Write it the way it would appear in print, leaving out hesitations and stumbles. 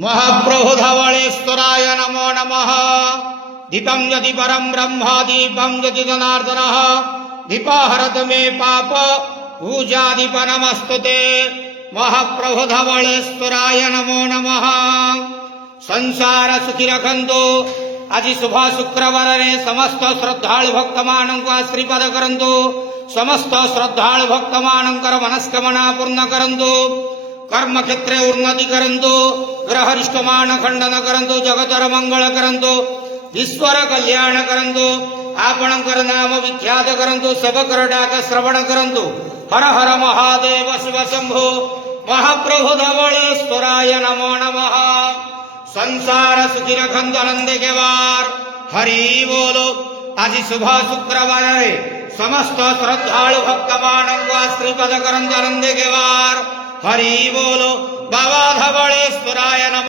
महाप्रभु धवलेश्वराय नमो नमः। दीपं यदि परं ब्रह्म दीपं यदि जनार्दनः दीपाहरत मे पाप पूजादीप नमस्तुते। महाप्रभु धवलेश्वराय नमो नमः। संसार सुखी रखंतु। आज शुभ शुक्रवार रे समस्त श्रद्धालु भक्त मानक आशीर्वाद करंतु। समस्त श्रद्धालु भक्त मानकर मनस्कामना पूर्ण करंतु। कर्म क्षेत्रे उन्नति करंतु। ग्रहरिष्टमान खंडन करंतु। जगतर मंगल करंतु। ईश्वर कल्याण करंतु। आपणकर नाम विख्यात करंतु। सबकर डाक श्रवण करंतु। हर हर महादेव शिव शंभो। महाप्रभु धवलेश्वराय नमो नमः। संसार सुखी रखंतु आनंद के वार। हरि बोलो। आज शुभ शुक्रवार रे समस्त श्रद्धालु भक्त मानक आशीर्वाद करंतु आनंद के वार। हरि बोलो। बाबा धवलेश्वराय नमः।